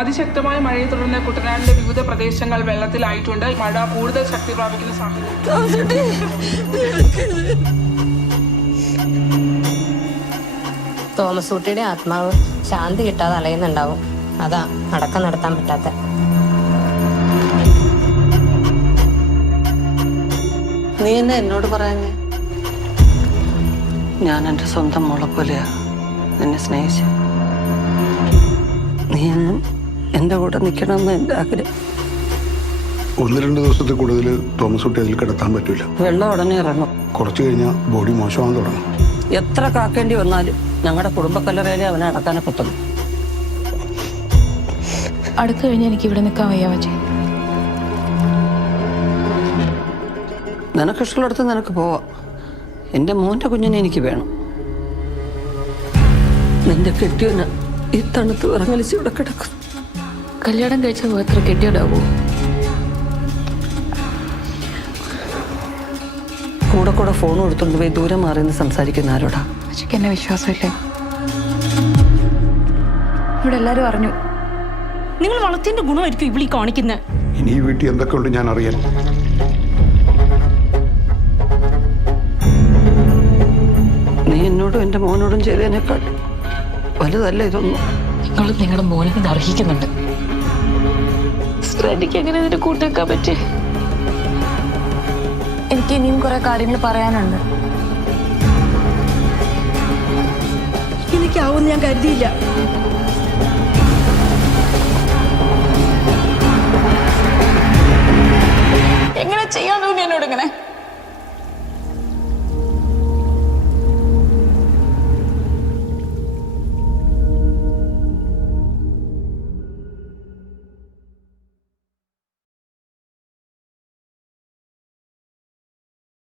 അതിശക്തമായ മഴയെ തുടർന്ന് കുട്ടനാടിന്റെ വിവിധ പ്രദേശങ്ങൾ വെള്ളത്തിലായിട്ടുണ്ട്. മഴ കൂടുതൽ ശക്തി പ്രാപിക്കുന്ന സാഹചര്യം. തോമസ് കുട്ടിയുടെ ആത്മാവ് ശാന്തി കിട്ടാതെ അലയുന്നുണ്ടാവും. അതാ അടക്കം നടത്താൻ പറ്റാത്ത. നീ എന്നെ എന്നോട് പറയാഞ്ഞേ? ഞാൻ എൻ്റെ സ്വന്തം മോളെ പോലെയാ നിന്നെ സ്നേഹിച്ചു. നീ എന്നും എൻ്റെ കൂടെ നിൽക്കണമെന്ന് എൻ്റെ ആഗ്രഹം. 1-2 ദിവസത്തിൽ കൂടുതൽ തോമസ് കുട്ടി അതിൽ കിടത്താൻ പറ്റൂല. വെള്ളം ഉടനെ ഇറങ്ങും. കുറച്ച് കഴിഞ്ഞാൽ ബോഡി മോശമാകാൻ തുടങ്ങും. എത്ര കാക്കേണ്ടി വന്നാലും ഞങ്ങളുടെ കുടുംബക്കല്ലറയിലെ അവനെ അടക്കാനെ പറ്റുന്നു. അടുത്ത് കഴിഞ്ഞ് എനിക്ക് ഇവിടെ നിൽക്കാൻ വയ്യ വച്ചേ. നിനക്കിഷ്ടമുള്ളടത്ത് നിനക്ക് പോവാം. എൻ്റെ മോൻ്റെ കുഞ്ഞിനെ എനിക്ക് വേണം. നിന്റെ കെട്ടിയവന് ഈ തണുത്ത് വിറങ്ങലിച്ച് ഇവിടെ കിടക്കും. കല്യാണം കഴിച്ച എത്ര കെട്ടിയോടാവൂ? കൂടെ കൂടെ ഫോൺ കൊടുത്തോണ്ട് പോയി ദൂരെ മാറിയെന്ന് സംസാരിക്കുന്ന ആരോടാ? അച്ഛക്ക് എന്നെ വിശ്വാസമില്ലേ? ഇവിടെ എല്ലാരും അറിഞ്ഞു. നിങ്ങൾ വളർത്തിന്റെ ഗുണമായിരിക്കും ഇവിടെ കാണിക്കുന്നത്. ഇനി ഈ വീട്ടിൽ എന്തൊക്കെ ഉണ്ട് ഞാൻ അറിയാൻ. നീ എന്നോടും എൻ്റെ മോനോടും ചെയ്തതിനേക്കാൾ വലുതല്ല ഇതൊന്നും. നിങ്ങൾ നിങ്ങളുടെ മോനെ ഇത് അർഹിക്കുന്നുണ്ട്. എനിക്ക് എങ്ങനെ ഇതിന് കൂട്ടിവെക്കാൻ പറ്റേ? എനിക്ക് ഇനിയും കുറെ കാര്യങ്ങൾ പറയാനുണ്ട്. എനിക്കാവുമെന്ന് ഞാൻ കരുതിയില്ല.